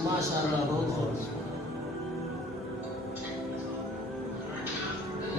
माशाअल्लाह बहुत खूब।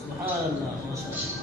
सुभान अल्लाह माशाअल्लाह।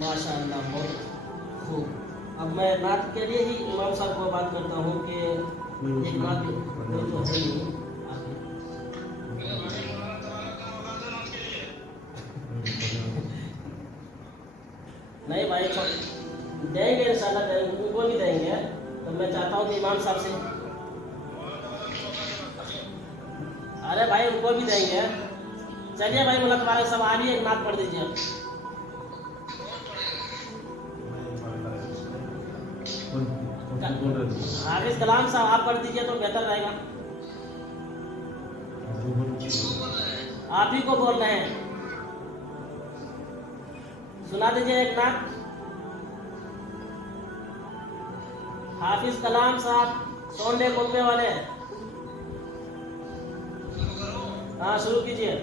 माशाअल्लाह बहुत खूब। अब मैं नात के लिए ही इमाम साहब को बात करता हूँ कि एक नात कोई तो है नहीं आगे। नहीं भाई देंगे इंशाल्लाह देंगे, उनको भी देंगे। तो मैं चाहता हूँ कि इमाम साहब से, अरे भाई उनको भी देंगे। चलिए भाई मुल्क वाले सब आ रही है, एक नात पढ़ दीजिए। हाफिज कलाम साहब आप पढ़ दीजिए तो बेहतर रहेगा। आप ही को बोल रहे हैं, सुना दीजिए एक नात। हाफिज कलाम साहब सोने मुंबई वाले, हाँ शुरू कीजिए।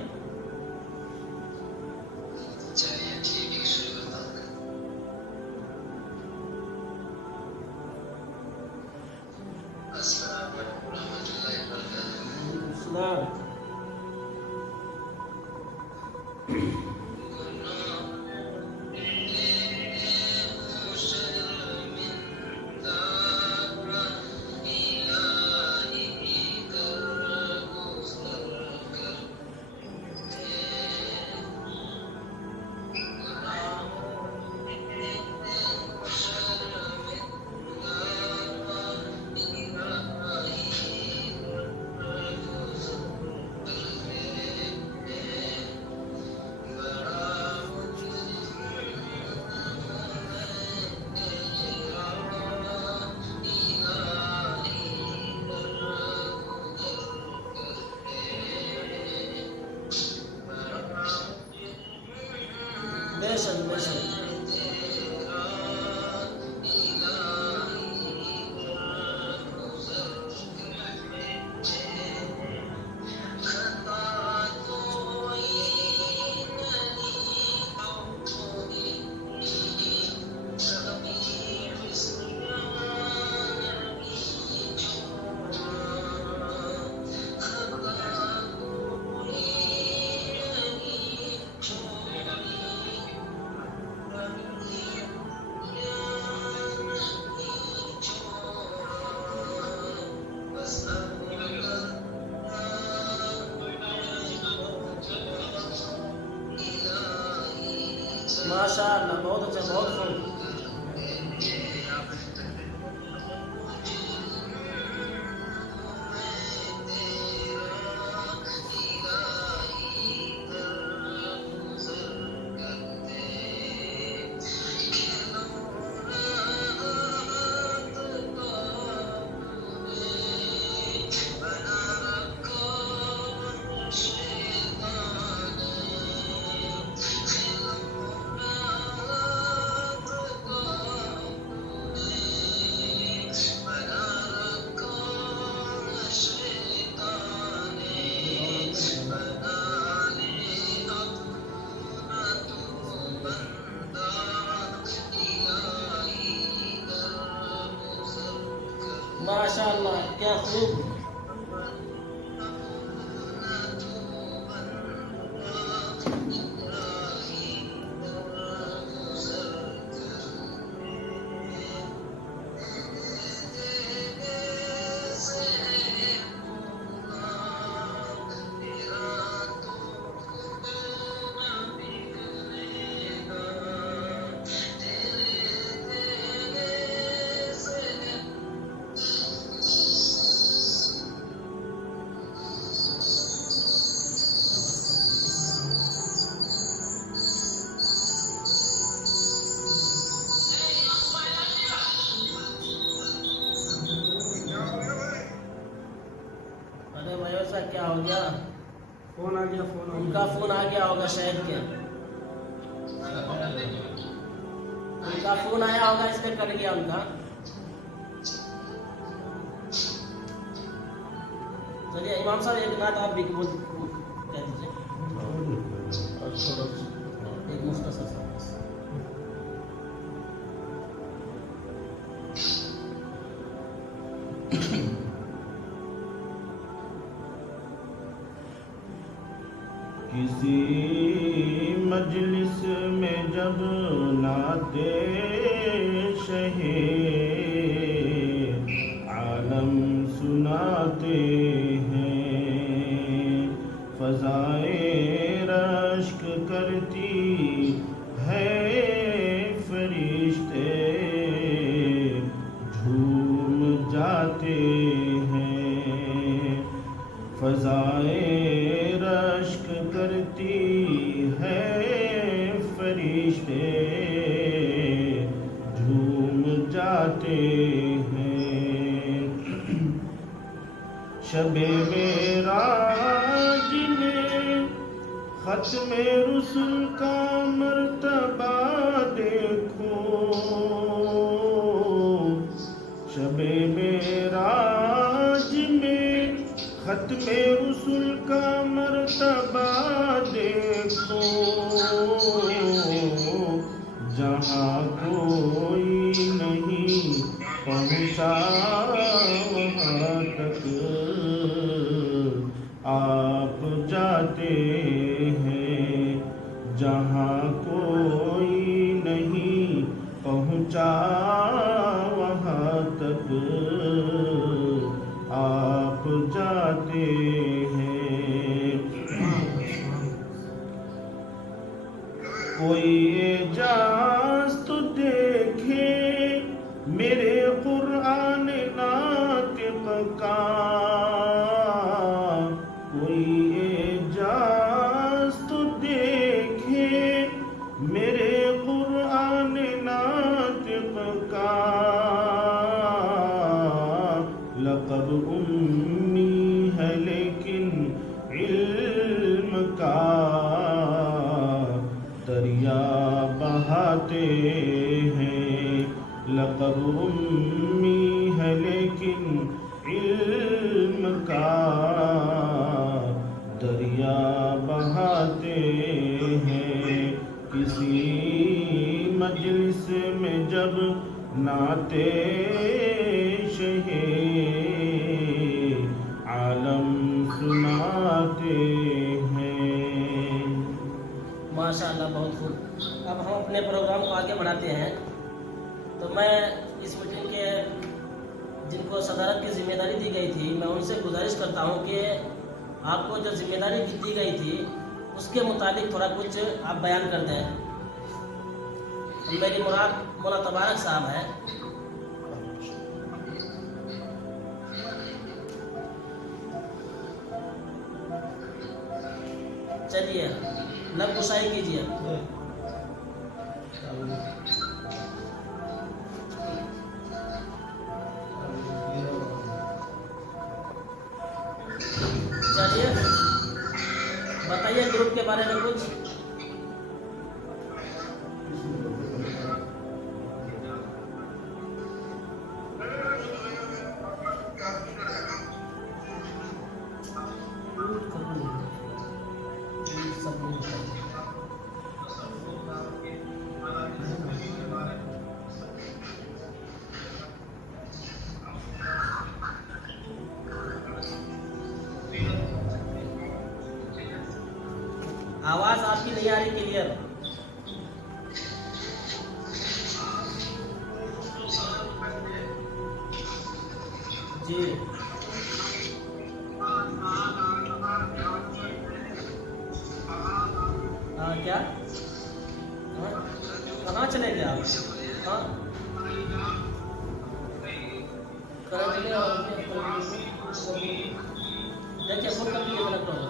बेशक बेशक। माशाअल्लाह बहुत अच्छा, बहुत खूब। माशाअल्लाह, क्या खूब। अरे मयूर साहब, क्या हो गया? फोन आ गया, फोन आ उनका फोन आ गया होगा शायद। क्या उनका फोन आया होगा, इसलिए कट गया उनका। चलिए इमाम साहब, एक नात आप भी कह दीजिए, और थोड़ा एक मुख्तसर सा बस। किसी मजलिस में जब नाते शहे आलम सुनाते हैं, फ़ज़ाए रश्क करती है फरिश्ते झूम जाते हैं, फ़ज़ाए रश्क करती है फरिश्ते झूम जाते हैं। शबे मेराज में ख़त्मे रुसूल का मर्तबा देखो, शबे मेराज में ख़त्मे रुसूल का मर्तबा देखो, जहाँ कोई नहीं पहुँचा वहाँ तक आप जाते हैं, जहाँ कोई नहीं पहुँचा वहाँ तक आप जाते हैं। कोई एजाज़ तो देखे मेरे कुरान नातिक़ का, कोई एजाज़ तो देखे मेरे कुरान नातिक़ का, लक़ब उम्मी है लेकिन इल्म का दरिया बहाते हैं, लक़ब उम्मी है लेकिन इल्म का दरिया बहाते हैं। किसी मजलिस में जब नाते शहे आलम सुनाते हैं। माशाअल्लाह, बहुत खूब। अब हम अपने प्रोग्राम को आगे बढ़ाते हैं। तो मैं इस मीटिंग के जिनको सदारत की जिम्मेदारी दी गई थी, मैं उनसे गुजारिश करता हूं कि आपको जो जिम्मेदारी दी गई थी उसके मुताबिक थोड़ा कुछ आप बयान कर दें। मेरी मुराद मौला तबारक साहब है। चलिए, लब कुशाई कीजिए। चलिए, बताइए ग्रुप के बारे में कुछ। आवाज़ आपकी नहीं आ रही क्लियर। जी हाँ क्या हाँ? कहाँ चले गए आप? हाँ कहाँ चले और देखिए फोन कर लीजिए कनेक्ट होगा।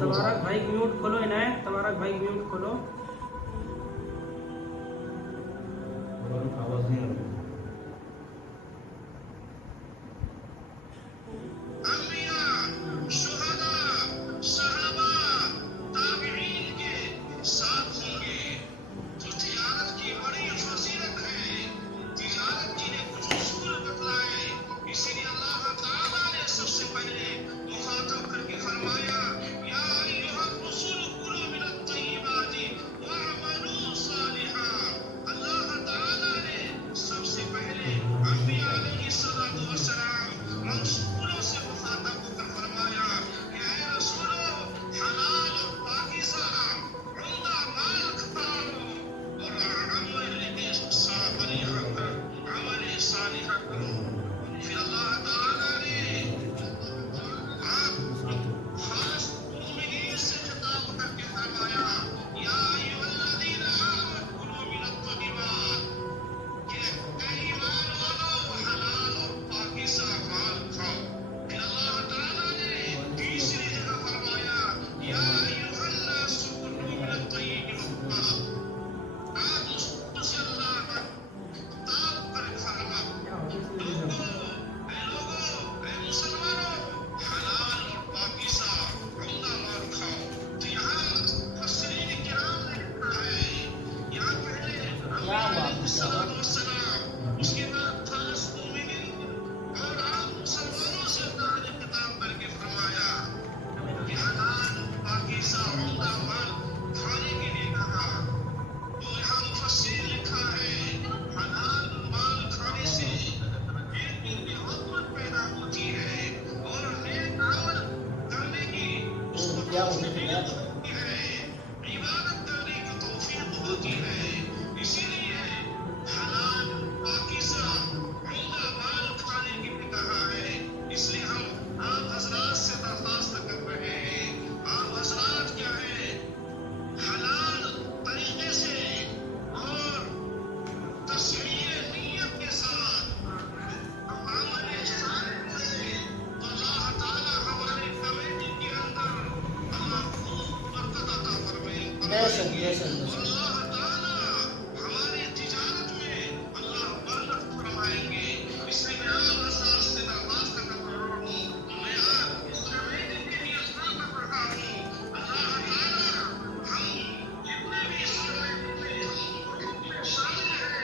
तबारक भाई म्यूट खोलो इनायत, तबारक भाई म्यूट खोलो। आवाज नहीं आ रही। बेशक बेशक बेशक। हमारी तिजारत में अल्लाह बरकत फरमाएंगे। इसलिए मैं आसाम से दरख्वास्त कर रहा हूँ, मैं इस कमेटी के लिए सलाह कर रहा हूँ। अल्लाह ताला हम जितने भी इस कमेटी में शामिल हैं,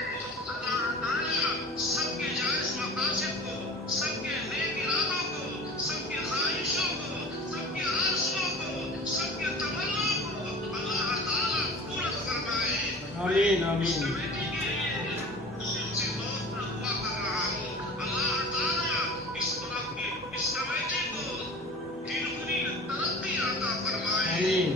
अल्लाह ताला सबके जायज़ मकासद को, सबके नेक इरादों को, सबके ख्वाहिशों को, सबके आरज़ुओं को, सबके तमन्नों को अल्लाह ताला पूरा फरमाए। आमीन आमीन। आमीन।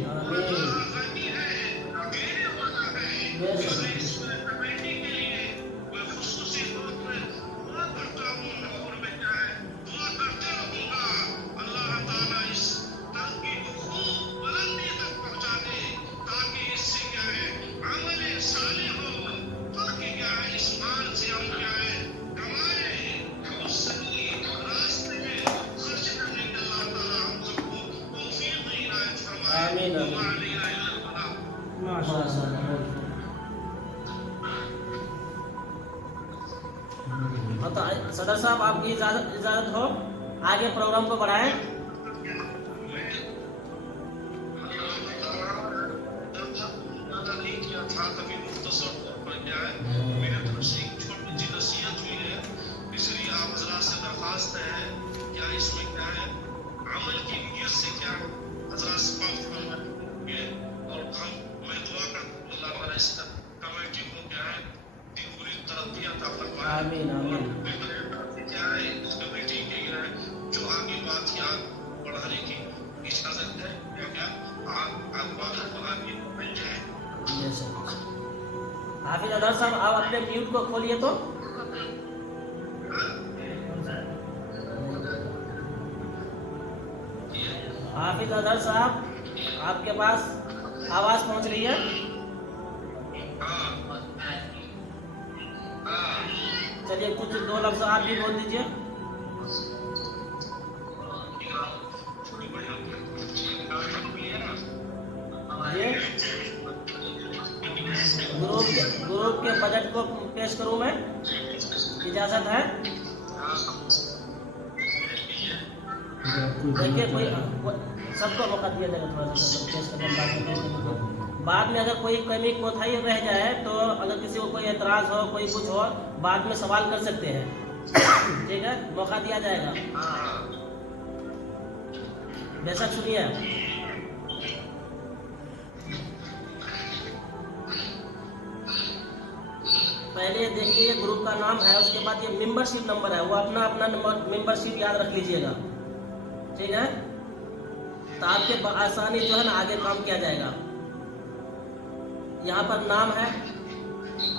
आमीन आमीन। माशाल्लाह। हाँ तो सदर साहब आपकी इजाजत हो आगे प्रोग्राम को बढ़ाएं। आमीन आमीन। क्या है इस कमेटी के जो आगे बात या बढ़ाने की इजाजत है या क्या आप बात को आगे बढ़ जाए। बेशक। हाफिज अदर साहब आप अपने म्यूट को खोलिए तो। हाफिज अदर साहब आपके पास आवाज पहुंच रही है? चलिए कुछ दो लफ्ज आप भी बोल दीजिए। ग्रुप के बजट को पेश करूं मैं, इजाजत है? देखिए कोई सबको मौका दिया जाएगा थोड़ा सा पेश करने। बाद में अगर कोई कमी कोताही रह जाए तो अगर किसी को कोई एतराज हो, कोई कुछ हो, बाद में सवाल कर सकते हैं। ठीक है, मौका दिया जाएगा। बेशक सुनिए। पहले देखिए ये ग्रुप का नाम है, उसके बाद ये मेंबरशिप नंबर है, वो अपना अपना नंबर मेंबरशिप याद रख लीजिएगा। ठीक है, तो आपके आसानी जो है ना आगे काम किया जाएगा। यहाँ पर नाम है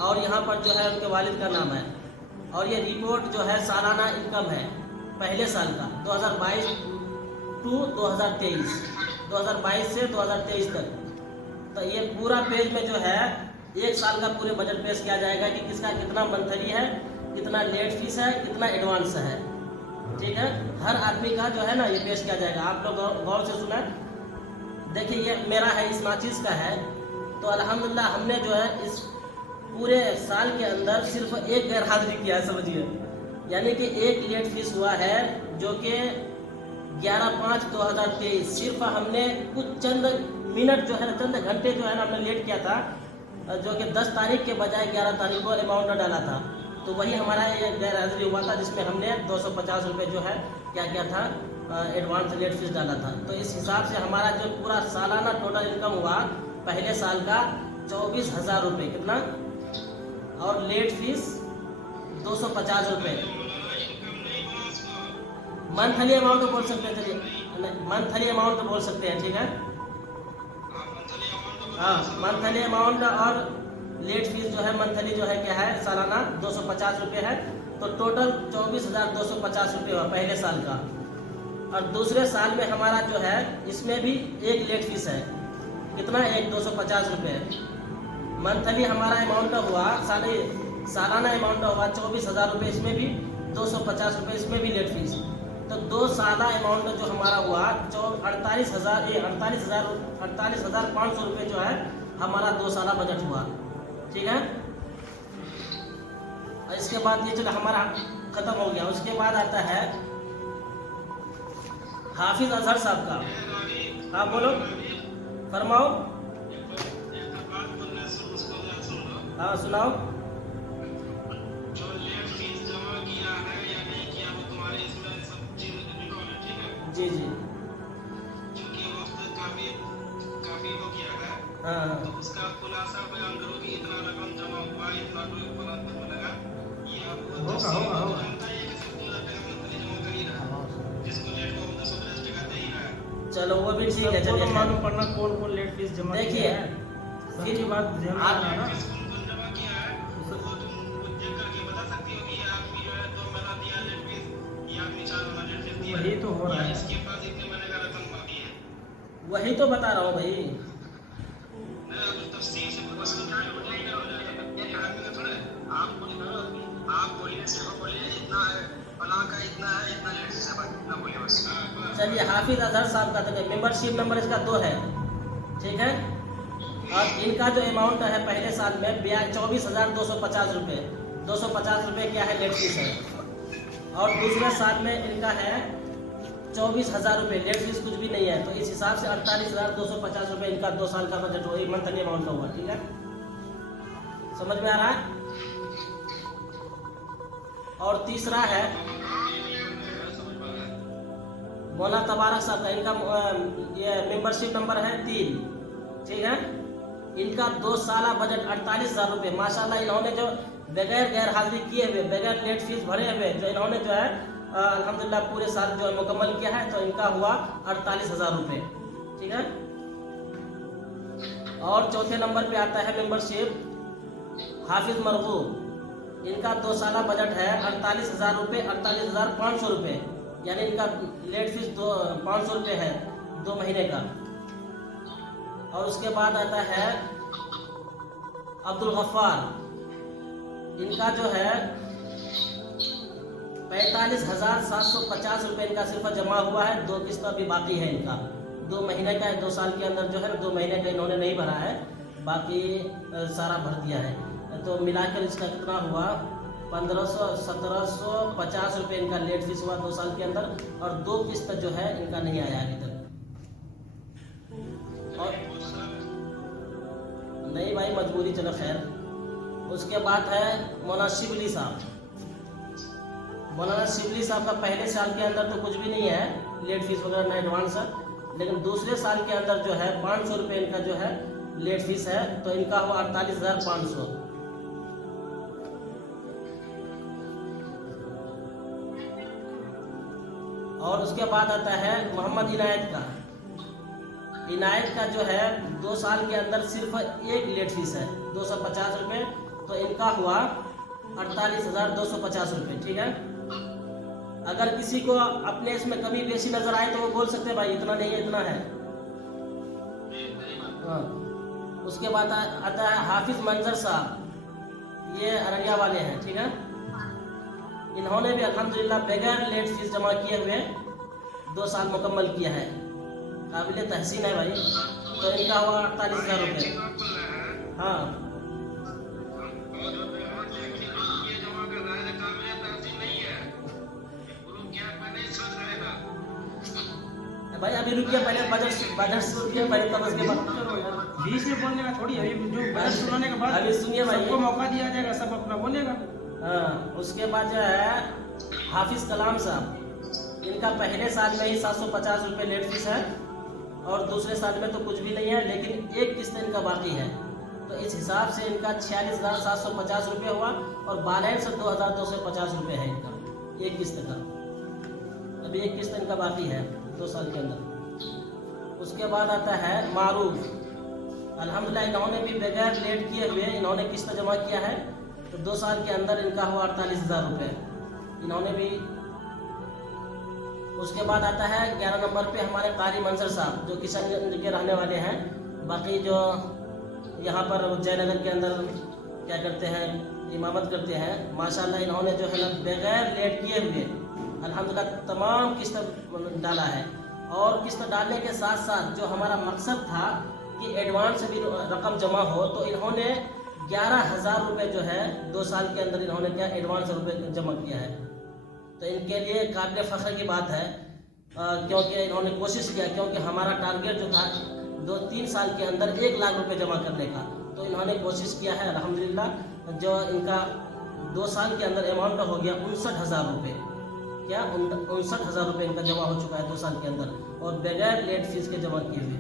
और यहाँ पर जो है उनके वालिद का नाम है, और ये रिपोर्ट जो है सालाना इनकम है पहले साल का 2022 टू 2023, 2022 से 2023 तक। तो ये पूरा पेज में जो है एक साल का पूरे बजट पेश किया जाएगा कि किसका कितना मंथली है, कितना लेट फीस है, कितना एडवांस है। ठीक है, हर आदमी का जो है ना ये पेश किया जाएगा। आप लोग गौर से सुना। देखिए ये मेरा है, इस नाचिस का है। तो अल्हम्दुलिल्लाह हमने जो है इस पूरे साल के अंदर सिर्फ एक गैर हाजिरी किया है, समझिए। यानी कि एक लेट फीस हुआ है जो कि 11/5/2023। सिर्फ हमने कुछ चंद मिनट जो है ना, चंद घंटे जो है ना हमने लेट किया था, जो कि 10 तारीख के बजाय 11 तारीख को अमाउंट डाला था। तो वही हमारा ये गैर हाजिरी हुआ था, जिसमें हमने 250 रुपये जो है क्या किया था, एडवांस लेट फीस डाला था। तो इस हिसाब से हमारा जो पूरा सालाना टोटल इनकम हुआ पहले साल का 24,000 रुपये। कितना? और लेट फीस 250 रुपये। मंथली अमाउंट तो बोल सकते हैं, चलिए मंथली अमाउंट तो बोल सकते हैं। ठीक है, हाँ मंथली अमाउंट और लेट फीस जो है मंथली जो है क्या है, सालाना 250 रुपये है। तो टोटल 24,250 रुपये हुआ पहले साल का। और दूसरे साल में हमारा जो है इसमें भी एक लेट फीस है। कितना? 250 रुपये। मंथली हमारा अमाउंट हुआ, सालाना अमाउंट हुआ 24,000 रुपये, इसमें भी 250 रुपये, इसमें भी लेट फीस। तो 2 साला अमाउंट जो हमारा हुआ 48,500 रुपये जो है हमारा 2 साला बजट हुआ, ठीक है। और इसके बाद ये चलो हमारा खत्म हो गया। उसके बाद आता है हाफिज अजहर साहब का। हाँ बोलो, फरमाओ। हाँ सुनाओ। जो लेट फीस जमा किया है या नहीं किया वो तुम्हारे इसमें सब चीज रिकॉर्ड है, ठीक है। जी जी। क्योंकि वक्त काफी हो गया है, हाँ तो उसका खुलासा बयान करो कि इतना रकम जमा हुआ, इतना कोई बना लगा। ये आपको होगा होगा जानता है कि सिर्फ 2,000 टका मंथली जमा कर ही रहा है, जिसको लेट को 10-15 टका दे ही रहा है। चलो वो भी ठीक है। सबको चलिए तो मालूम पड़ना कौन कौन लेट फीस जमा देखिए, किया है, सबकी बात ध्यान में आप- रखना। फीस कौन जमा किया है वो तुम देख करके बता सकती हो कि ये आदमी जो है 2 महीना दिया लेट फीस, ये आदमी 4 महीना लेट फीस दिया, वही तो हो रहा या है। इसके पास इतने महीने का रकम बाकी है। वही तो बता रहा हूँ भाई। मैं अब तफसील से बस क्या हो जाएगा हो जाएगा। ये आदमी का थोड़ा आप बोलिए, आप बोलिए, सिर्फ बोलिए इतना है, फलां का इतना है, इतना लेट फीस है, इतना बोलिए बस। चलिए हाफिज अजहर साहब का तो मेंबरशिप नंबर इसका 2 है, ठीक है। और इनका जो अमाउंट है पहले साल में 24,250 रुपये, 250 रुपये क्या है लेट फीस है। और दूसरे साल में इनका है 24,000 रुपये, लेट फीस कुछ भी नहीं है। तो इस हिसाब से 48,250 रुपये इनका 2 साल का बजट हुआ, मंथली अमाउंट का हुआ, ठीक है। समझ में आ रहा है। और तीसरा है मौला तबारक साहब का। इनका ये मेंबरशिप नंबर है 3, ठीक है। इनका 2 साला बजट 48,000 रुपये। माशाल्लाह इन्होंने जो बगैर गैर हाजिरी किए हुए, बगैर लेट फीस भरे हुए, जो इन्होंने जो है अल्हम्दुलिल्लाह पूरे साल जो है मुकम्मल किया है, तो इनका हुआ 48,000 रुपये, ठीक है। और चौथे नंबर पे आता है मेंबरशिप हाफिज मरगूब। इनका 2 साला बजट है 48,000 रुपये, 48,500 रुपये, यानी इनका लेट फीस 500 रुपये है 2 महीने का। और उसके बाद आता है अब्दुल गफ्फार। इनका जो है 45,750 रुपये इनका सिर्फ जमा हुआ है। 2 किस्त अभी बाकी है इनका, 2 महीने का है। 2 साल के अंदर जो है 2 महीने का इन्होंने नहीं भरा है, बाकी सारा भर दिया है। तो मिलाकर इसका कितना हुआ 1,750 रुपये इनका लेट फीस हुआ 2 साल के अंदर। और 2 किस्त जो है इनका नहीं आया अभी तक। और नहीं भाई मजबूरी, चलो खैर। उसके बाद है मौलाना शिबली साहब। मौलाना शिबली साहब का पहले साल के अंदर तो कुछ भी नहीं है, लेट फीस वगैरह ना एडवांस है। लेकिन दूसरे साल के अंदर जो है 500 रुपये इनका जो है लेट फीस है, तो इनका हुआ 48,500। और उसके बाद आता है मोहम्मद इनायत का। इनायत का जो है 2 साल के अंदर सिर्फ एक लेट फीस है 250 रुपये, तो इनका हुआ 48,250 रुपये, ठीक है। अगर किसी को अपने इसमें कमी बेशी नजर आए तो वो बोल सकते हैं भाई इतना नहीं है, इतना है। हाँ। उसके बाद आता है हाफिज मंजर साहब, ये अररिया वाले हैं, ठीक है। इन्होंने भी अल्हम्दुलिल्लाह बगैर लेट फीस जमा किए हुए 2 साल मुकम्मल किया है, काबिल तहसीन है भाई। तो इनका हुआ 48,000 रुपये। हाँ भाई अभी रुकिए, पहले बजट से रुकिए पहले, तब उसके बाद बीच में बोलने का थोड़ी, अभी जो बजट सुनाने के बाद अभी सुनिए भाई, सबको मौका दिया जाएगा, सब अपना बोलेगा। हाँ। उसके बाद जो है हाफिज कलाम साहब। इनका पहले साल में ही 750 रुपये लेट फीस है, और दूसरे साल में तो कुछ भी नहीं है, लेकिन एक किस्त इनका बाकी है। तो इस हिसाब से इनका 46,750 रुपये हुआ, और बालैन से 2,250 रुपये है इनका एक किस्त का। अभी एक किस्त इनका बाकी है 2 साल के अंदर। उसके बाद आता है मारूफ। अल्हम्दुलिल्लाह इन्होंने भी बगैर लेट किए हुए इन्होंने किस्त जमा किया है, तो 2 साल के अंदर इनका हुआ 48,000 रुपये इन्होंने भी। उसके बाद आता है 11 नंबर पे हमारे कारी मंजर साहब, जो किशनगंज के रहने वाले हैं। बाकी जो यहाँ पर जयनगर के अंदर क्या करते हैं, इमामत करते हैं। माशाल्लाह इन्होंने जो है ना बगैर लेट किए हुए अल्हम्दुलिल्लाह तमाम किस्त डाला है। और किस्त डालने के साथ साथ जो हमारा मकसद था कि एडवांस भी रकम जमा हो, तो इन्होंने 11,000 रुपये जो है 2 साल के अंदर इन्होंने क्या एडवांस रुपये जमा किया है। तो इनके लिए काबिल फ़ख्र की बात है, क्योंकि इन्होंने कोशिश किया, क्योंकि हमारा टारगेट जो था 2-3 साल के अंदर 1 लाख रुपए जमा करने का, तो इन्होंने कोशिश किया है। अल्हम्दुलिल्लाह जो इनका 2 साल के अंदर अमाउंट हो गया 59,000 रुपये, क्या 59,000 रुपये इनका जमा हो चुका है 2 साल के अंदर, और बगैर लेट फीस के जमा किए हुए।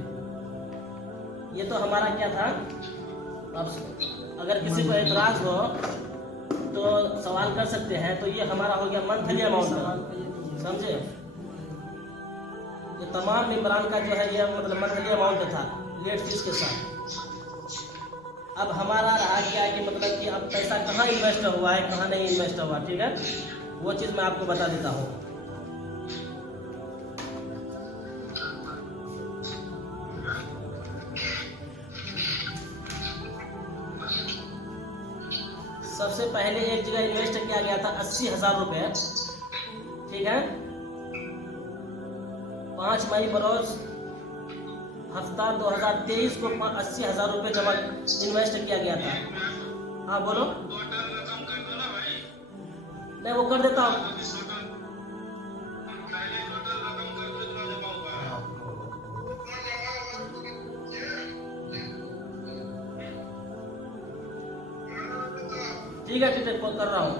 ये तो हमारा क्या था। अब अगर किसी को एतराज़ हो तो सवाल कर सकते हैं। तो ये हमारा हो गया मंथली अमाउंट, समझे। ये तमाम मेंबरान का जो है ये मतलब मंथली अमाउंट था लेट फीस के साथ। अब हमारा रहा क्या कि मतलब कि अब पैसा कहाँ इन्वेस्ट हुआ है, कहाँ नहीं इन्वेस्ट हुआ, ठीक है, वो चीज़ मैं आपको बता देता हूँ। सबसे पहले एक जगह इन्वेस्ट किया गया था 80,000 रुपये, ठीक है। 5 मई बरोज हफ्ता 2023 को 80,000 रुपये जमा इन्वेस्ट किया गया था। हाँ बोलो। नहीं वो कर देता हूँ। ठीक है कर रहा हूँ।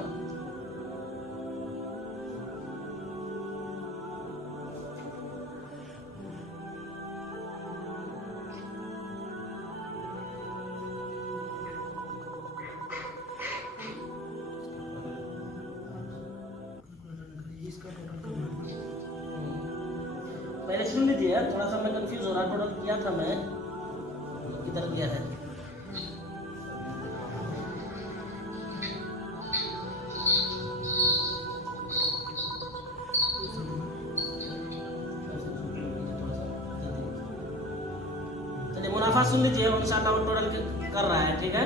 पहले सुन लीजिए, थोड़ा सा मैं कंफ्यूज हो रहा, टोटल किया था मैं, किधर गया है। चलिए मुनाफा सुन लीजिए, इंशाल्लाह वो टोटल कर रहा है, ठीक है।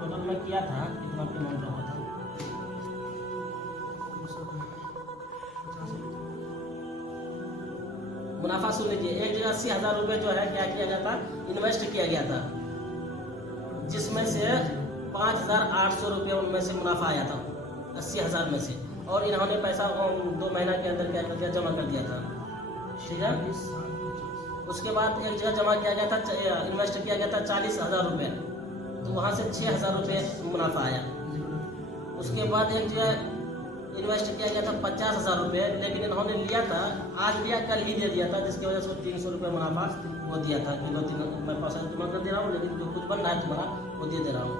टोटल मैं किया था कितना पेमेंट हुआ था। मुनाफा सुन लीजिए, एक जगह 80,000 रुपये जो है क्या किया गया था, इन्वेस्ट किया गया था, जिसमें से 5,800 रुपये उनमें से मुनाफा आया था 80,000 में से, और इन्होंने पैसा 2 महीना के अंदर क्या कर दिया, जमा कर दिया था, ठीक है। उसके बाद एक जगह जमा किया गया था, इन्वेस्ट किया गया था 40,000 रुपये, तो वहाँ से 6,000 रुपये मुनाफा आया। उसके बाद एक जगह इन्वेस्ट किया गया था 50,000 रुपये, लेकिन इन्होंने लिया था, आज लिया कल ही दे दिया था, जिसकी वजह से 300 रुपये मुनाफा वो दिया था कि 2-3 मैं पैसा जमा कर दे रहा हूँ, लेकिन जो कुछ बन रहा है तुम्हारा वो दे रहा हूँ।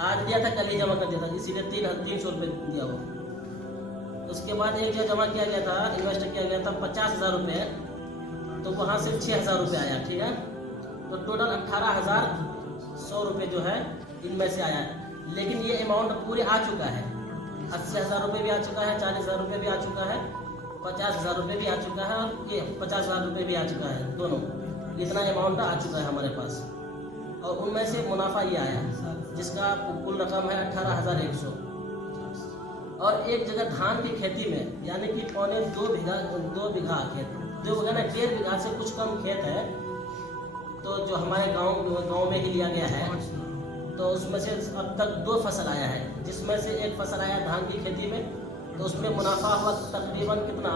आज लिया था कल ही जमा कर दिया था, इसीलिए 300 रुपये दिया वो। उसके बाद एक जगह जमा किया गया था, इन्वेस्ट किया गया था 50,000 रुपये, तो वहाँ से 6,000 रुपये आया, ठीक है। तो टोटल 18,100 रुपये जो है इनमें से आया, लेकिन ये अमाउंट पूरे आ चुका है। 80,000 रुपये भी आ चुका है, 40,000 रुपये भी आ चुका है, 50,000 रुपये भी आ चुका है, और ये 50,000 रुपये भी आ चुका है, दोनों इतना अमाउंट आ चुका है हमारे पास। और उनमें से मुनाफा ये आया, जिसका कुल रकम है 18,100। और एक जगह धान की खेती में, यानी कि 2 बीघा खेत, 2 बीघा ना 1.5 बीघा से कुछ कम खेत है, तो जो हमारे गांव में ही लिया गया है, तो उसमें से अब तक 2 फसल आया है, जिसमें से एक फसल आया धान की खेती में, तो उसमें मुनाफा हुआ तकरीबन कितना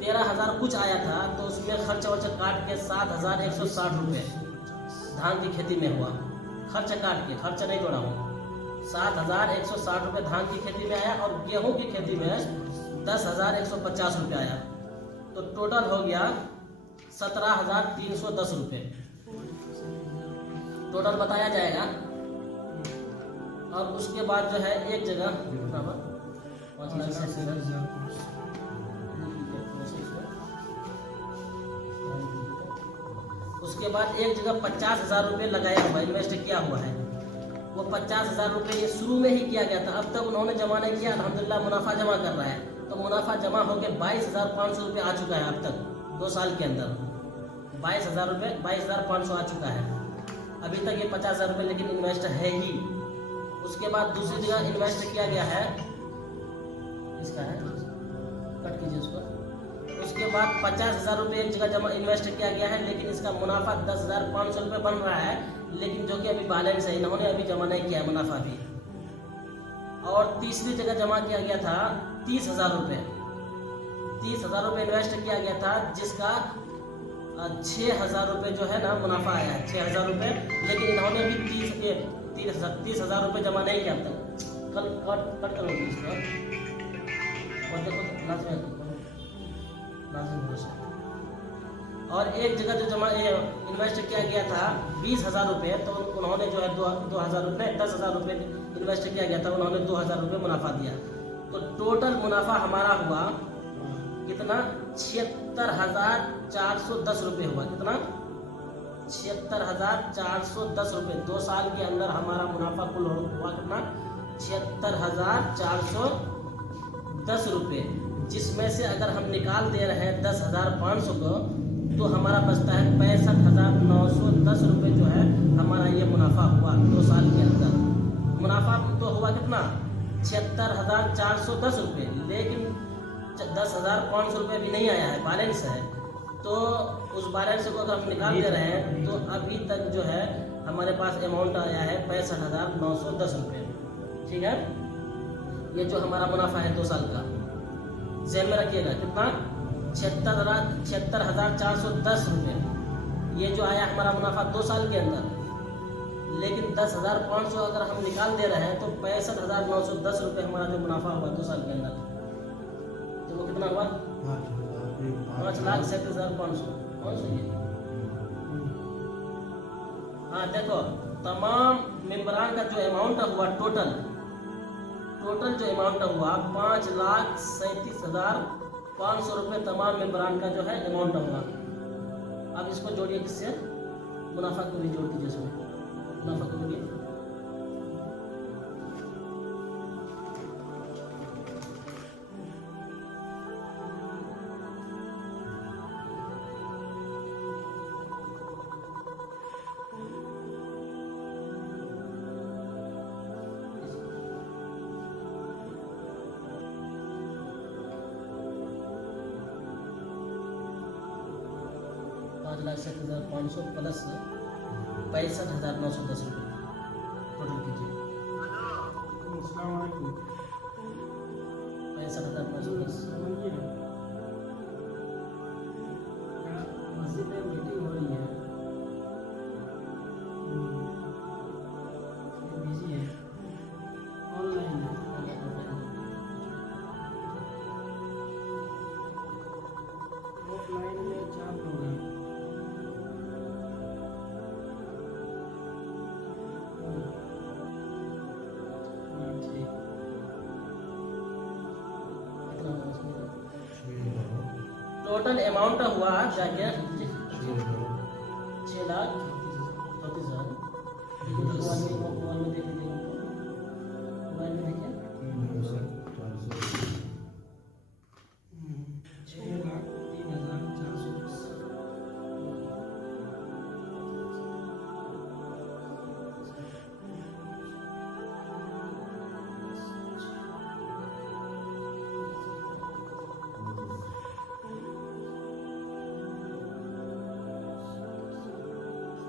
13,000 कुछ आया था, तो उसमें खर्च वर्च काट के 7,160 रुपये धान की खेती में हुआ, खर्च काट के, खर्च नहीं जोड़ा हूँ, 7,160 रुपये धान की खेती में आया, और गेहूं की खेती में 10,150 रुपये आया, तो टोटल हो गया 17,310 रुपये टोटल बताया जाएगा। और उसके बाद जो है एक जगह उसके बाद एक जगह 50,000 रुपये लगाया हुआ, इन्वेस्ट किया हुआ है। वो 50,000 रुपये ये शुरू में ही किया गया था, अब तक उन्होंने जमा नहीं किया, अल्हम्दुलिल्लाह मुनाफा जमा कर रहा है। तो मुनाफा जमा होकर 22,500 रुपये आ चुका है अब तक 2 साल के अंदर, 22,000 रुपये 22,500 आ चुका है। अभी तक ये 50,000 रुपये लेकिन इन्वेस्ट है ही। उसके बाद दूसरी जगह इन्वेस्ट किया गया है, इसका है कीजिए इसको। उसके बाद 50,000 रुपये एक जगह जमा इन्वेस्ट किया गया है, लेकिन इसका मुनाफा 10,500 रुपये बन रहा है, लेकिन जो कि अभी बैलेंस है, इन्होंने अभी जमा नहीं किया है मुनाफा भी। और तीसरी जगह जमा किया गया था 30,000 रुपये। 30,000 रुपये इन्वेस्ट किया गया था, जिसका 6,000 रुपये जो है ना मुनाफा आया है, 6,000 रुपये, लेकिन इन्होंने भी 30,000 रुपये जमा नहीं किया अब तक। कट करो इसको और देखो लास्ट। और एक जगह जो जमा इन्वेस्ट किया गया था 20,000 रुपये, तो उन्होंने जो है 2,000 रुपये 10,000 रुपये इन्वेस्ट किया गया था, उन्होंने 2,000 रुपये मुनाफा दिया। तो टोटल मुनाफा हमारा हुआ कितना? 76,410 रुपये हुआ। कितना? 76,410 रुपये। 2 साल के अंदर हमारा मुनाफा कुल हुआ कितना? 76,410 रुपये, जिसमें से अगर हम निकाल दे रहे हैं 10,500 को, तो हमारा बचता है 65,910 रुपये जो है हमारा ये मुनाफा हुआ 2 साल के अंदर। मुनाफा तो हुआ कितना? 76,410 रुपये, लेकिन 10,500 रुपये भी नहीं आया है, बैलेंस है। तो उस बैलेंस को अगर हम निकाल दे रहे हैं, तो अभी तक जो है हमारे पास अमाउंट आया है 65,910 रुपये। ठीक है, ये जो हमारा मुनाफा है 2 साल का, जेल में रखिएगा। कितना? 76,410 रुपये। ये जो आया हमारा मुनाफा 2 साल के अंदर, लेकिन 10,500 अगर हम निकाल दे रहे हैं, तो 65,910 रुपये हमारा जो मुनाफा हुआ 2 साल के अंदर, तो वो कितना हुआ? 5,37,500। कौन सा ये? हाँ देखो, तमाम मेंबरान का जो अमाउंट हुआ टोटल जो अमाउंट हुआ 5,37,500 रुपये तमाम मेंबरान का जो है अमाउंट हुआ। अब इसको जोड़िए किससे? मुनाफा को भी जोड़ दीजिए इसमें। मुनाफा को जोड़िए। $5,07,500 प्लस 65,910 रुपये टोटल कीजिए। अस्सलाम वालेकुम। 65,910। मस्जिद में मीटिंग हो रही है, बिजी है, ऑनलाइन है। ऑफलाइन में 4 लोग हैं। टोटल अमाउंट हुआ जाके 6,34,000। मोबाइल में देख लीजिए, मोबाइल में देखिए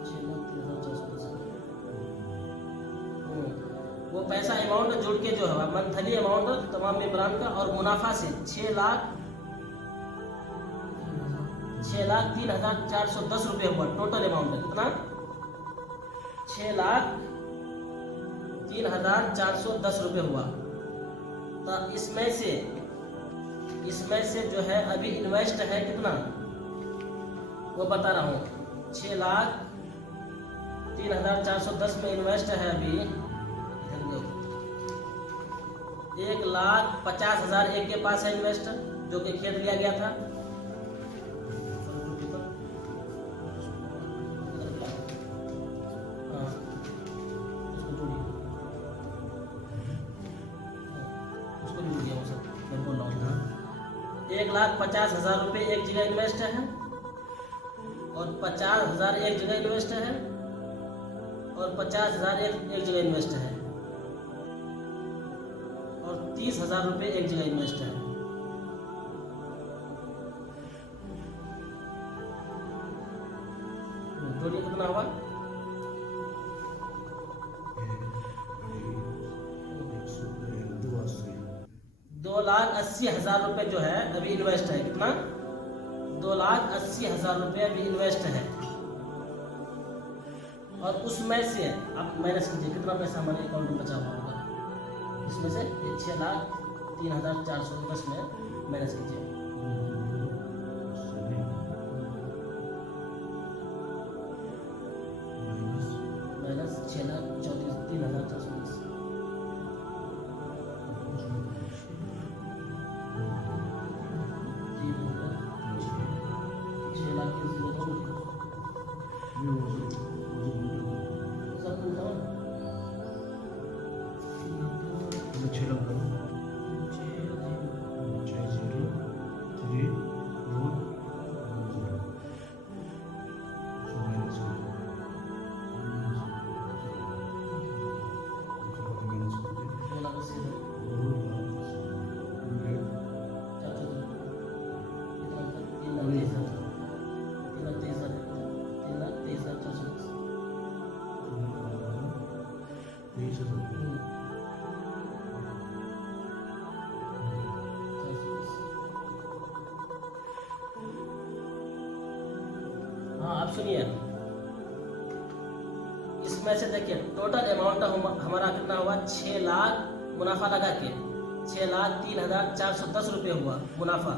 6,03,410। वो पैसा अमाउंट जोड़ के जो है मंथली अमाउंट तमाम मेंबरान का और मुनाफा से 6,03,410 रुपये हुआ टोटल अमाउंट। कितना? 6,03,410 रुपये हुआ। तो इसमें से जो है अभी इन्वेस्ट है कितना, वो बता रहा हूँ। 6,03,410 में इन्वेस्ट है अभी 1,50,000 एक के पास है इन्वेस्ट, जो कि खेत लिया गया था। हाँ, उसको जोड़ दिया वो सब मैं बोल रहा हूँ। 1,50,000 रुपये एक जगह इन्वेस्ट है, और 50,000 एक जगह इन्वेस्ट है, और 50,000 एक जगह इन्वेस्ट है, और 30,000 रुपये एक जगह इन्वेस्ट है। 2,80,000 रुपये जो है अभी इन्वेस्ट है। कितना? 2,80,000 रुपये अभी इन्वेस्ट है। और उसमें से आप माइनस कीजिए कितना पैसा हमारे अकाउंट में बचा हुआ होगा। इसमें से ये 6,03,410 में माइनस कीजिए। माइनस 6,34,3,410। हाँ, आप सुनिए, इसमें से देखिए टोटल अमाउंट हमारा कितना हुआ? 6 लाख मुनाफा लगा के 6,03,410 रुपये हुआ मुनाफा।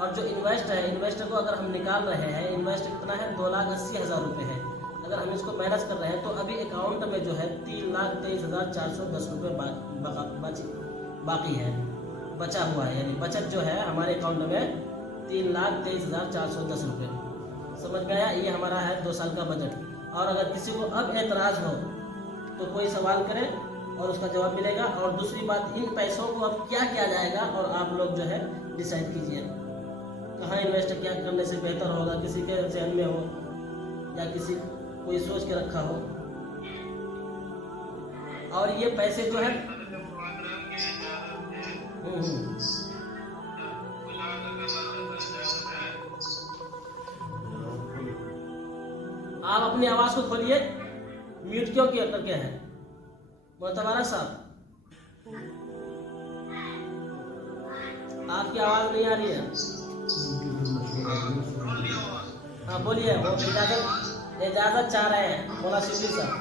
और जो इन्वेस्ट है, इन्वेस्ट को अगर हम निकाल रहे हैं, इन्वेस्ट कितना है? 2,80,000 रुपये है। अगर हम इसको माइनस कर रहे हैं तो अभी अकाउंट में जो है 3,23,410 रुपये बाकी है, बचा हुआ है। यानी बचत जो है हमारे अकाउंट में 3,23,410 रुपये। समझ में आया? ये हमारा है 2 साल का बजट। और अगर किसी को अब एतराज़ हो तो कोई सवाल करें और उसका जवाब मिलेगा। और दूसरी बात, इन पैसों को अब क्या किया जाएगा और आप लोग जो है डिसाइड कीजिए कहाँ इन्वेस्ट क्या करने से बेहतर होगा। किसी के जहन में हो या किसी कोई सोच के रखा हो। और ये पैसे जो है आप अपनी आवाज को खोलिए। म्यूट क्यों किया करके है मोतबारा साहब? आपकी आवाज नहीं आ रही है। हाँ बोलिए, वो इजाजत चाह रहे हैं मौला शिवली साहब।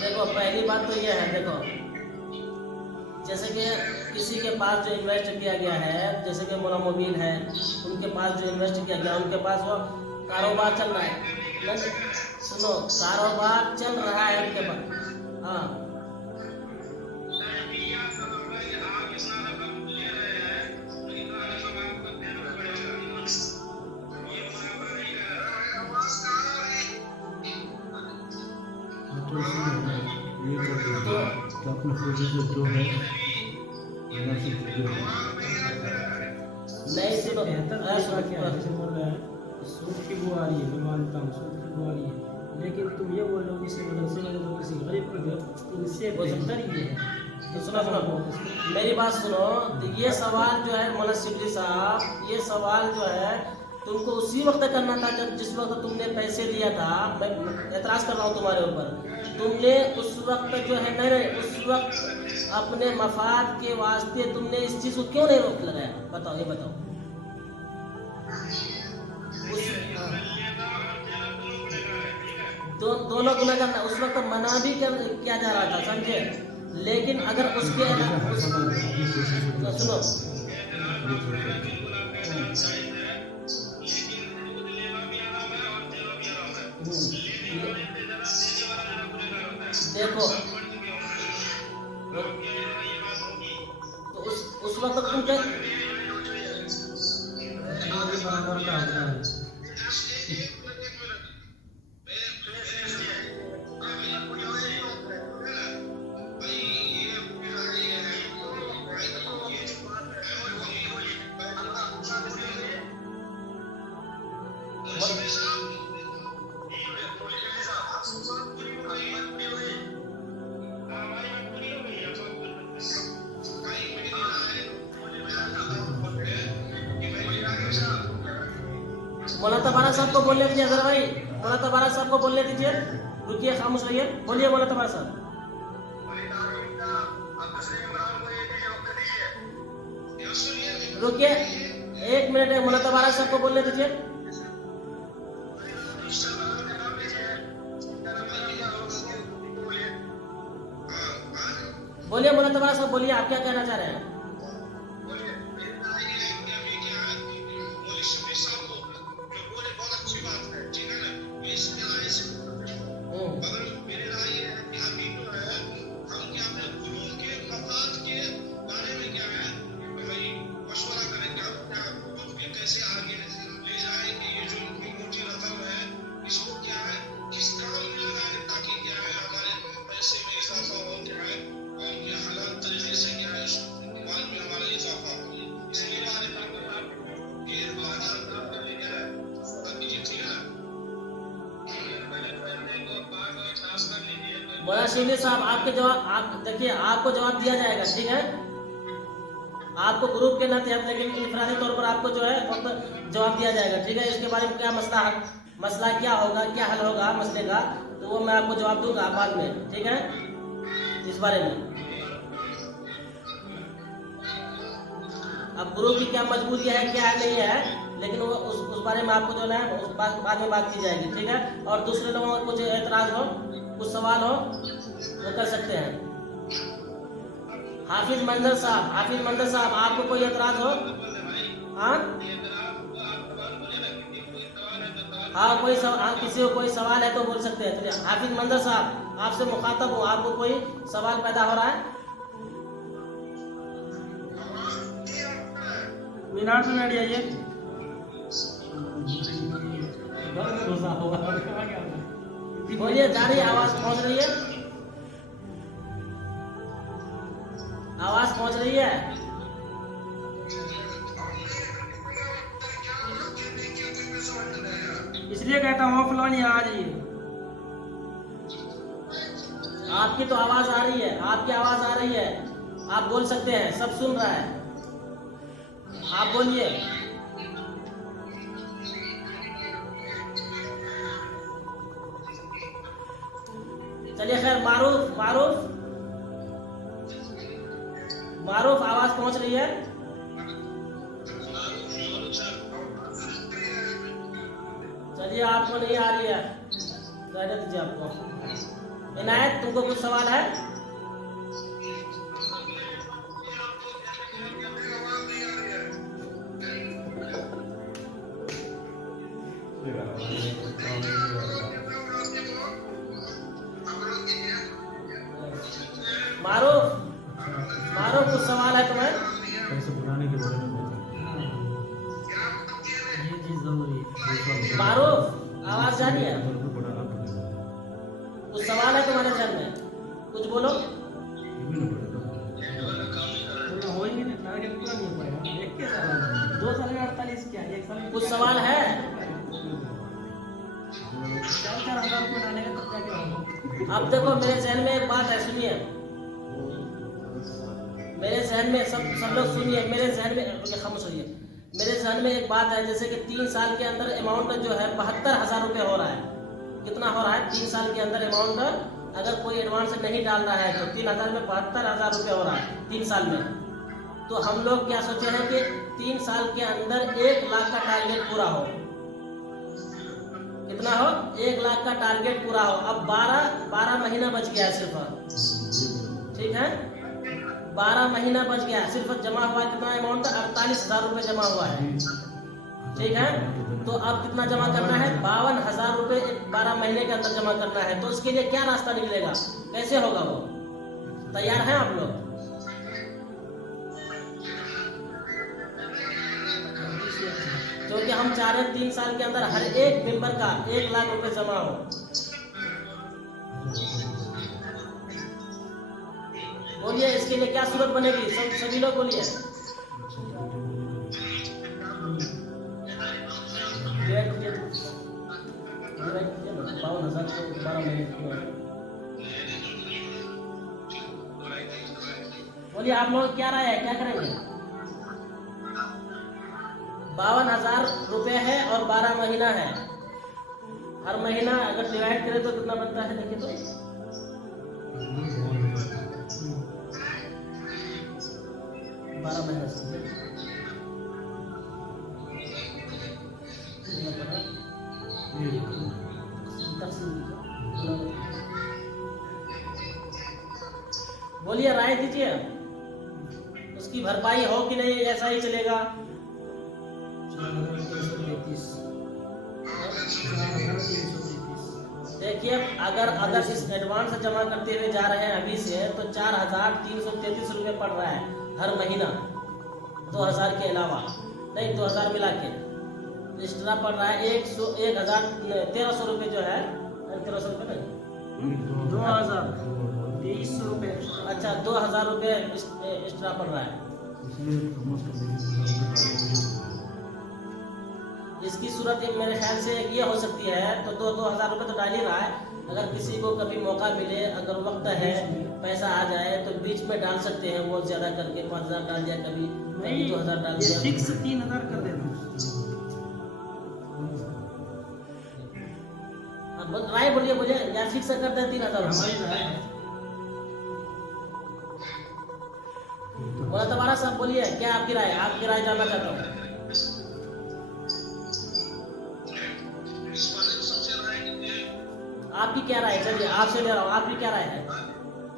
देखो पहली बात तो ये है, देखो जैसे कि किसी के पास जो इन्वेस्ट किया गया है, जैसे कि मोला मोबिल है, उनके पास जो इन्वेस्ट किया गया, उनके पास वो कारोबार चल रहा है। सुनो, कारोबार चल रहा है उनके पास। हाँ, तो इसमें ये तो अपने फोटो जो है नहीं सुनो, बेहतर दूसरा क्या है, जैसे बोल रहे हैं सूद की बू आ रही है, मैं मानता हूँ सूद की बू आ रही है, लेकिन तुम ये बोल रहे हो इससे मतलब तो किसी गरीब को दो, इससे बेहतर ये है। तो सुनो, मेरी बात सुनो। तो ये सवाल जो है मौलाना शिबली साहब, ये सवाल जो है तुमको उसी वक्त करना था जब जिस वक्त तुमने पैसे दिया था। मैं एतराज कर रहा हूँ तुम्हारे ऊपर। तुमने उस वक्त जो है नहीं, उस वक्त अपने मफाद के वास्ते तुमने इस चीज को क्यों नहीं रोक लगाया? बताओ, ये बताओ। दोनों गुना करना उस वक्त मना भी किया जा रहा था, समझे? लेकिन अगर उसके सुनो, देखो, तो उस वक्त तुम क्या बराबर का होता है। मौलाना तबारा साहब को बोलने दीजिए। अगर भाई मौलाना तबारा साहब को बोलने दीजिए, रुकिए, खामोश रहिए, बोलिए मौलाना तबारा साहब। रुकिए 1 मिनट, मौलाना तबारा साहब को बोलने दीजिए। बोलिए मौलाना तबारा साहब, बोलिए, आप क्या कहना चाह रहे हैं? मौलाना शिबली साहब, आपके जवाब, आप देखिए, आपको जवाब दिया जाएगा, ठीक है? आपको ग्रुप के नाते, लेकिन इंफरादी तौर पर आपको जो है जवाब दिया जाएगा, ठीक है? इसके बारे में क्या मसला क्या होगा, क्या हल होगा मसले का, तो वो मैं आपको जवाब दूंगा बाद में, ठीक है? इस बारे में अब ग्रुप की क्या मजबूरी है, क्या है, नहीं है, लेकिन वो उस बारे में आपको जो है उस बाद में बात की जाएगी, ठीक है? और दूसरे लोगों को कुछ एतराज हो, कुछ सवाल हो, वो कर सकते हैं। हाफिज मंजर साहब, आपको कोई एतराज हो? हाँ, कोई सवाल, किसी को कोई सवाल है तो बोल सकते हैं। चलिए, हाफिज मंजर साहब, आपसे मुखातब हूँ, आपको कोई सवाल पैदा हो रहा है? मीनार से बैठ जाइए। बोलिए, जारी आवाज पहुंच रही है? आवाज पहुंच रही है? इसलिए कहता हूँ ऑफलाइन यहाँ आ जाइए। आपकी तो आवाज आ रही है, आपकी आवाज आ रही है, आप बोल सकते हैं, सब सुन रहा है, आप बोलिए। चलिए, खैर, मारूफ आवाज पहुंच रही है? चलिए, आपको नहीं आ रही है, रहने दीजिए आपको। इनायत, तुमको कुछ सवाल है? कुछ सवाल है तुम्हें? पैसे बढ़ाने के बारे में बात ये चीज़ जरूरी है। है। मारूफ आवाज जा रही है? बढ़ाना पड़ेगा। कुछ सवाल है तुम्हारे ध्यान में? कुछ बोलो। ये भी नहीं पड़ेगा। पूरा हो ही नहीं, टारगेट पूरा नहीं हो पाएगा। एक के साल 2 साल में 48 क्या, 1 साल में कुछ सवाल है? 4-4 हज़ार रुपये डालेंगे तब जाके होगा। अब देखो मेरे जहन में एक बात है, सुनिए। मेरे जहन में सब लोग सुनिए। मेरे जहन में खामोश होइए। मेरे जहन में एक बात है, जैसे कि 3 साल के अंदर अमाउंट जो है 72,000 रुपये हो रहा है। कितना हो रहा है? 3 साल के अंदर अमाउंट अगर कोई एडवांस नहीं डाल रहा है तो 3,000 में 72,000 रुपये हो रहा है 3 साल में। तो हम लोग क्या सोचे हैं कि 3 साल के अंदर 1 लाख का टारगेट पूरा हो। कितना हो? 1 लाख का टारगेट पूरा हो। अब 12 महीना बच गया है सिर्फ, ठीक है? 12 महीना बच गया है सिर्फ। जमा हुआ कितना अमाउंट? 48,000 रुपये जमा हुआ है, ठीक है? तो अब कितना जमा करना है? 52,000 रुपये 12 महीने के अंदर जमा करना है। तो उसके लिए क्या रास्ता निकलेगा? कैसे होगा वो? तैयार हैं आप लोग? क्योंकि हम चाह रहे हैं 3 साल के अंदर हर एक मेंबर का 1 लाख रुपए जमा हो। बोलिए इसके लिए क्या सूरत बनेगी? सभी लोग बोलिए। डिवाइड कीजिए, 52,000 को 12 महीने बोलिए आप लोग क्या राय है, क्या करेंगे? 52,000 रुपये है और 12 महीना है। हर महीना अगर डिवाइड करें तो कितना बनता है? देखिए तो 12 महीना से बोलिए, राय दीजिए। उसकी भरपाई हो कि नहीं, ऐसा ही चलेगा? 4,333। देखिए अगर इस एडवांस जमा करते हुए जा रहे हैं अभी से तो 4,333 रुपये पड़ रहा है हर महीना, 2,000 के अलावा नहीं, 2,000 मिला के एक्स्ट्रा पड़ रहा है 1,1300 रुपये जो है, 1,300 रुपये नहीं, 2,023 रुपये। अच्छा 2,000 रुपये एक्स्ट्रा पड़ रहा है। इसकी सूरत मेरे ख्याल से ये हो सकती है, तो 2,000 रुपये तो डाल ही रहा है। अगर किसी को कभी मौका मिले, अगर वक्त है, पैसा आ जाए तो बीच में डाल सकते हैं, वो ज़्यादा करके 5,000 डाल दिया, कभी 2,000 डाल दिया। फिक्स 3,000 कर देना। राय बोलिए मुझे, या फिक्स कर दें 3,000 हमारी राय है। बोला तुम्हारा सब बोलिए, क्या आपकी राय? आपकी राय जानना चाहता हूँ। आपकी क्या राय? चलिए आपसे ले रहा हूँ, आपकी क्या राय है?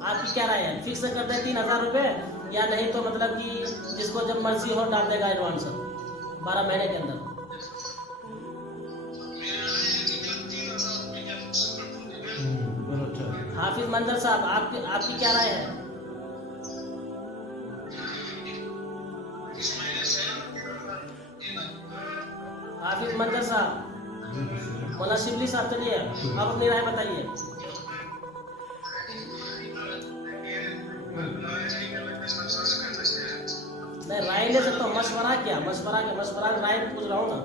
आपकी क्या राय है? फिक्स कर दे 3,000 रुपये, या नहीं तो मतलब कि जिसको जब मर्जी हो डाल देगा एडवांस 12 महीने के अंदर? हाफिज मंजर साहब, आपकी क्या राय है? हाफिज मंजर साहब, मौलाना शिबली साहब, चलिए आप अपनी राय बताइए। मैं राय ले सकता हूँ, मशवरा क्या? मशवरा राय पूछ रहा हूँ ना।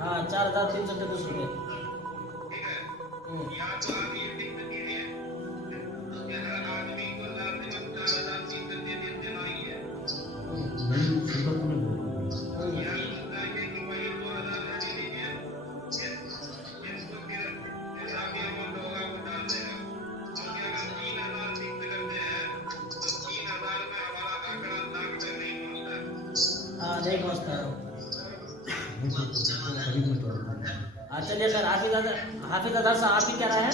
हाँ 4,333 रुपये। नहीं पहुँचता है। चलिए सर, हाफिज अजहर साहब, आपकी क्या राय है?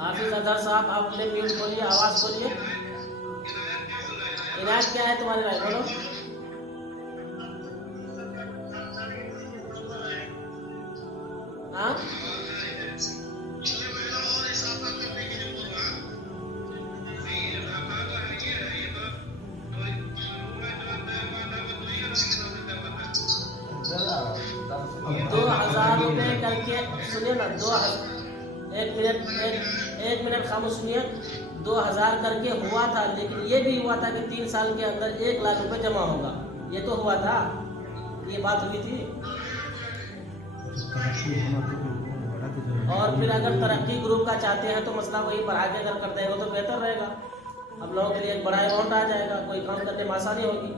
हाफिज अजहर साहब, आप अपने म्यूट बोलिए, आवाज बोलिए। इनायत क्या है तुम्हारी राय बोलो। हाँ ₹2000 करके सुनिए ना, 2000 एक मिनट खामोश सुनिए। 2000 करके हुआ था, लेकिन ये भी हुआ था कि 3 साल के अंदर 1 लाख रुपए जमा होगा, ये तो हुआ था, ये बात हुई थी। और फिर अगर तरक्की ग्रुप का चाहते हैं तो मसला वही बढ़ा के अगर कर देंगे तो बेहतर रहेगा, हम लोगों के लिए एक बड़ा अमाउंट आ जाएगा, कोई काम करने में आसानी होगी।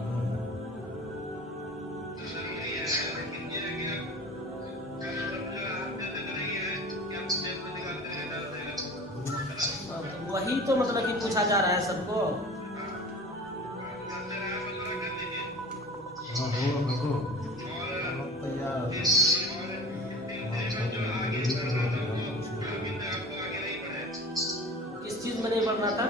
वही तो मतलब कि पूछा जा रहा है सबको। किस चीज में नहीं बढ़ना था?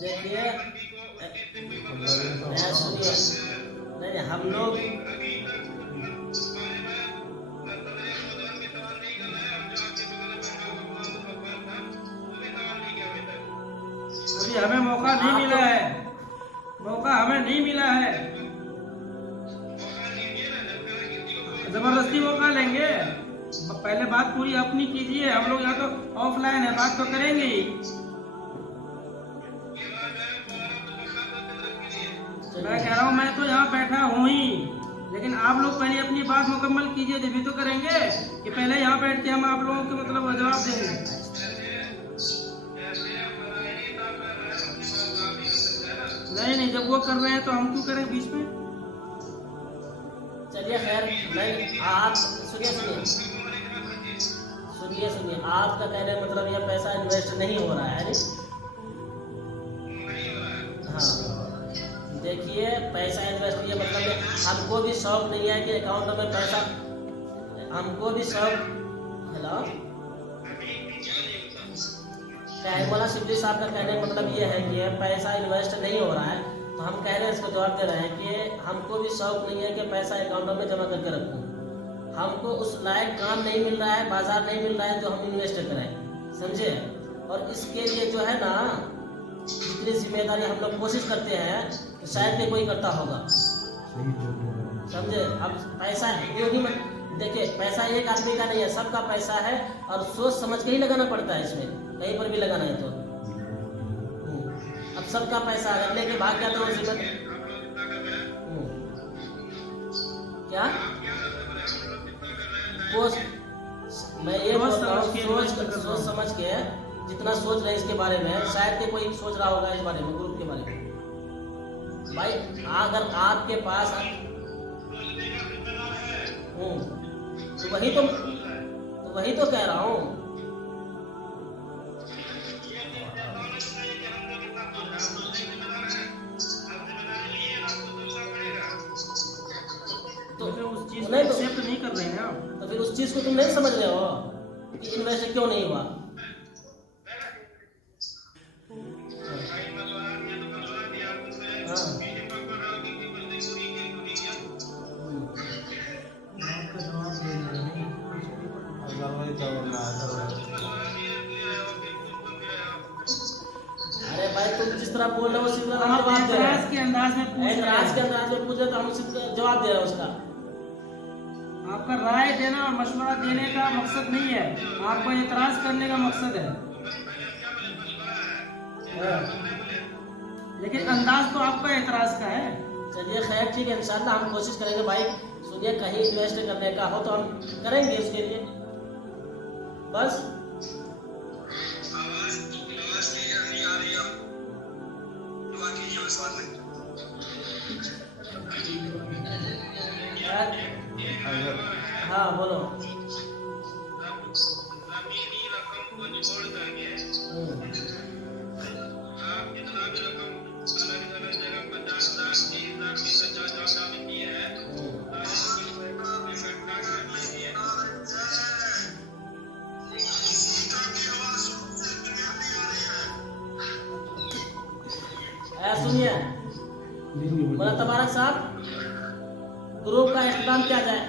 देखिए सुनिए, नहीं हम लोग अभी हमें मौका नहीं मिला है, मौका हमें नहीं मिला है, जबरदस्ती मौका लेंगे। पहले बात पूरी अपनी कीजिए, हम लोग यहाँ तो ऑफलाइन है, बात तो करेंगे ही। मैं कह रहा हूँ मैं तो यहाँ बैठा हूँ ही, लेकिन आप लोग पहले अपनी बात मुकम्मल कीजिए, तभी तो करेंगे कि पहले यहाँ बैठ के हम आप लोगों के मतलब जवाब देंगे। नहीं, जब वो कर रहे हैं तो हम क्यों करें बीच में? चलिए खैर, मैं आप सुनिए, आपका कहने का मतलब यह पैसा इन्वेस्ट नहीं हो रहा है नहीं? हाँ देखिए, पैसा इन्वेस्ट ये मतलब हमको भी शौक नहीं है कि अकाउंट में पैसा, हमको भी शौक। हेलो, मौलाना शिबली साहब का कहने का मतलब ये है कि पैसा इन्वेस्ट नहीं हो रहा है, तो हम कह रहे हैं, इसको जवाब दे रहे हैं कि हमको भी शौक नहीं है कि पैसा अकाउंट में जमा करके रखूं, हमको उस लायक काम नहीं मिल रहा है, बाजार नहीं मिल रहा है, तो हम इन्वेस्ट करें, समझे? और इसके लिए जो है ना, जितनी जिम्मेदारी हम लोग कोशिश करते हैं तो शायद में कोई करता होगा, समझे? अब पैसा यूँ ही मत देखिए, पैसा एक आदमी का नहीं है, सबका पैसा है, और सोच समझ के ही लगाना पड़ता है, इसमें कहीं पर भी लगाना है तो। अब सबका पैसा अगर लेके भाग गया तो मुसीबत। क्या मैं ये बोल रहा हूँ, सोच समझ के जितना सोच रहे हैं इसके बारे में, शायद कि कोई सोच रहा होगा इस बारे में, ग्रुप के बारे में। भाई अगर आपके पास तो वही तो कह रहा हूँ। तो उस चीज को एक्सेप्ट नहीं कर रहे हैं आप, तो फिर उस चीज को तुम नहीं समझ रहे हो कि इन्वेस्ट क्यों नहीं हुआ। अरे भाई तुम जिस तरह बोल रहे हो उसी तरह हम जवाब दे रहे हैं, के अंदाज में पूछ रहे तो हम उसी जवाब दे रहे हैं उसका। आपका राय देना और मशवरा देने का मकसद नहीं है, आपको एतराज करने का मकसद है, लेकिन अंदाज तो आपका एतराज का है। चलिए खैर ठीक है, इंशाल्लाह हम कोशिश करेंगे भाई। सुनिए, कहीं इन्वेस्ट करने का हो तो हम करेंगे उसके लिए, बस। हाँ बोलो। आप जितना भी रकम अलग अलग जगह 50,000 तबारक साहब, ग्रुप का अख्ताम किया जाए।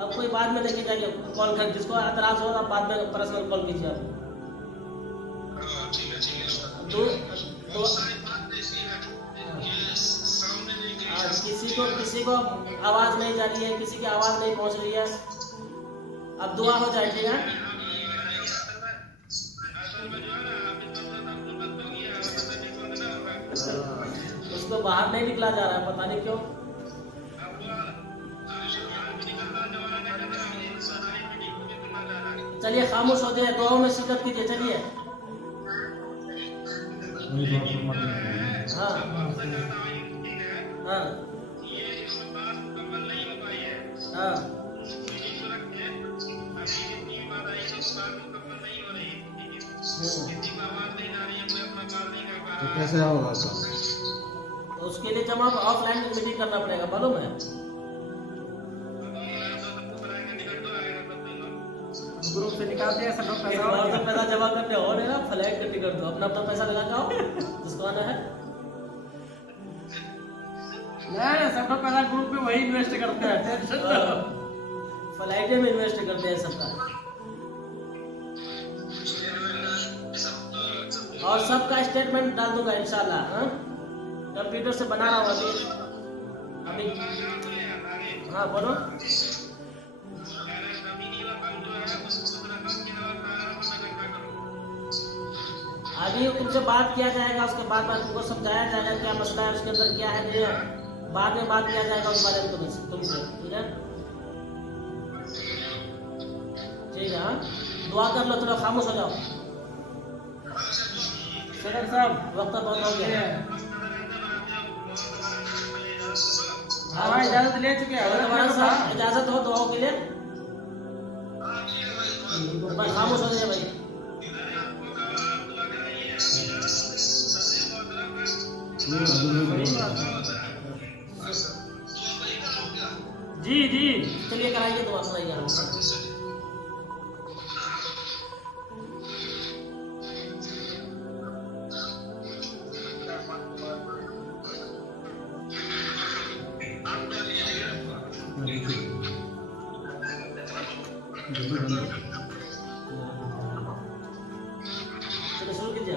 अब कोई बाद में लेके जाइए, कॉल कर, जिसको एतराज हो आप बाद में पर्सनल कॉल कीजिए आप। ठीक है दो तो शायद बात ऐसी है कि सामने नहीं गई, किसी को आवाज नहीं जा रही है, किसी की आवाज नहीं पहुंच रही है। अब दुआ हो जाए, ठीक है। उसको बाहर नहीं निकला जा रहा है, पता नहीं क्यों। चलिए खामोश हो जाए, दुआओं में शिरकत कीजिए, चलिए। हाँ हाँ हाँ। तो कैसे होगा तो? तो उसके लिए जब आप ऑफलाइन मीटिंग करना पड़ेगा, मालूम है। ग्रुप से निकालते हैं, सब लोग पैसा और तो पैसा जमा करने हो नहीं ना, फ्लाइट का टिकट दो, अपना अपना पैसा लगा के आओ जिसको आना है। नहीं, सब लोग पैसा ग्रुप में वही इन्वेस्ट करते हैं, टेंशन ना लो। फ्लाइटे में इन्वेस्ट करते हैं सबका, और सबका स्टेटमेंट डाल दूंगा इंशाल्लाह। हाँ, कंप्यूटर से बना रहा हूँ अभी। हाँ बोलो। अभी तुमसे बात किया जाएगा, उसके बाद में तुमको समझाया जाएगा क्या मसला है, उसके अंदर क्या है, नहीं है। बाद में बात किया जाएगा उस बारे में तुमसे, ठीक है। ठीक है, हाँ दुआ कर लो, थोड़ा खामोश हो जाओ। सदर साहब, वक्त बहुत हो गया। हाँ इजाजत ले चुके हैं तुम्हारा साहब, इजाजत हो दुआओं के लिए। भाई खामोश हो जाइए भाई। जी चलिए कराइए दुआ, कराइए। चलिए शुरू कीजिए।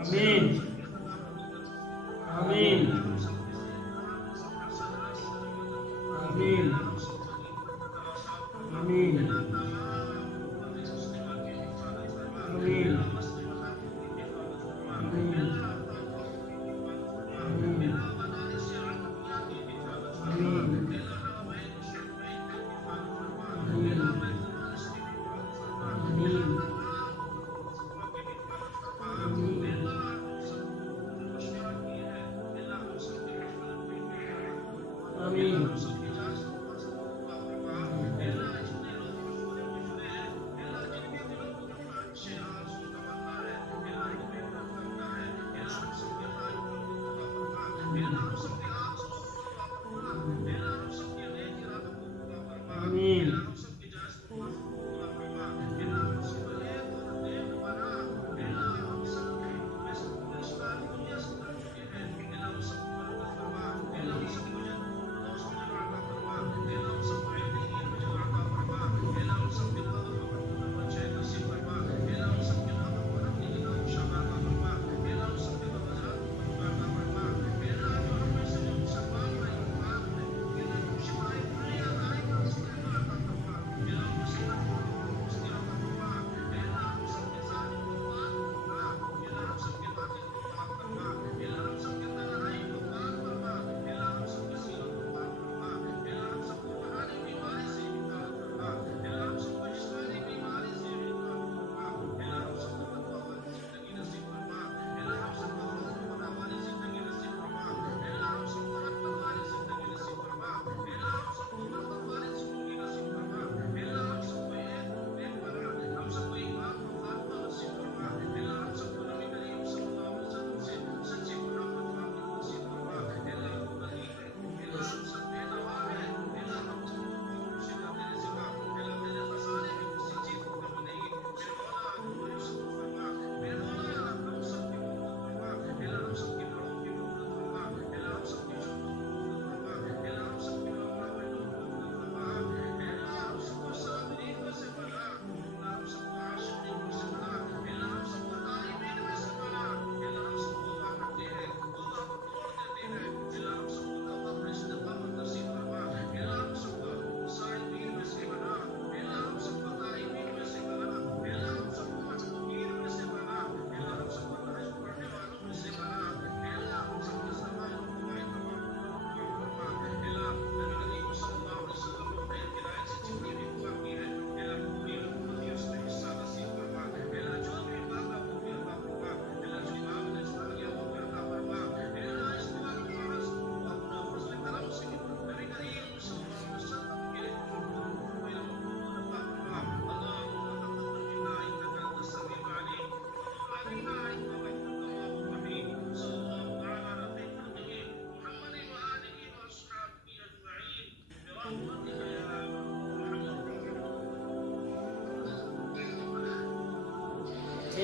आमीन आमीन आमीन आमीन आमीन आमीन आमीन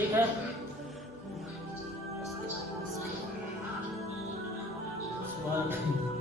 ठीक है। सुभान